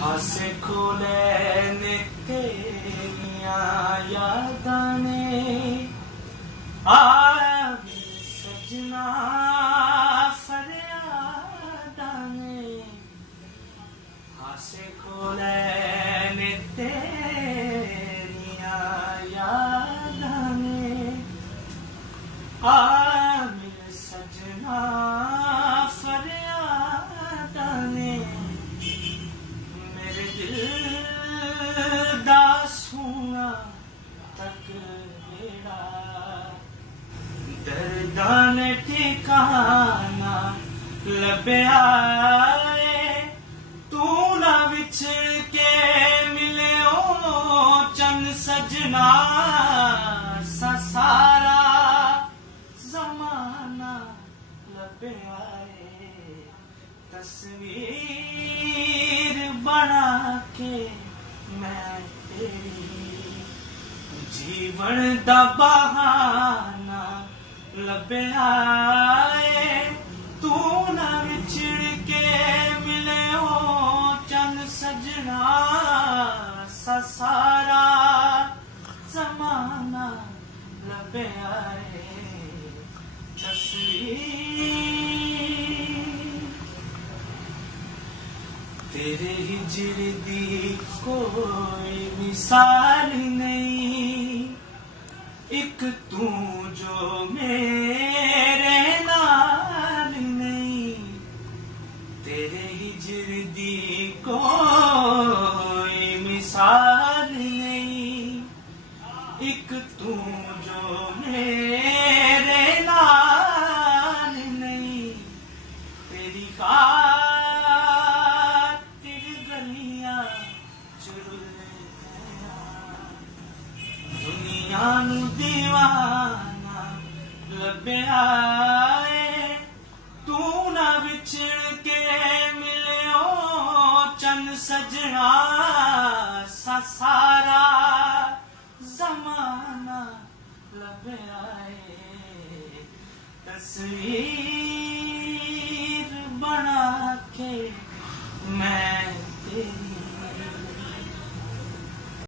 हासे खोले ने तेरिया यादां ने आया मेरे सजना फरियादां ने हासे खोले ने तेरिया यादां ने आया मेरे सजना फरियादां ने मेरे दिल दा सोना तक बेड़ा दर्दां ने ठिकाना लभ्या तू ना विछड़ के मिले ओ चन सजना सा सारा जमाना लभ्या तस्वीर बना के मैं तेरी जीवन दा बहाना लभ्या तू ना विछड़ के मिले ओ चन सजना सा सारा जमाना लभ्या तस्वीर तेरे हिजर दी कोई मिसाल नहीं एक तू जो मेरे नाल नहीं तेरे हिजर दी कोई मिसाल नहीं एक तू जो मेरे नाल नहीं तेरी दुनिया नू दीवाना लभ्या तू ना विछड़ के मिले ओ चन सजना सा सारा जमाना लभ्या तस्वीर बना के मैं तेरी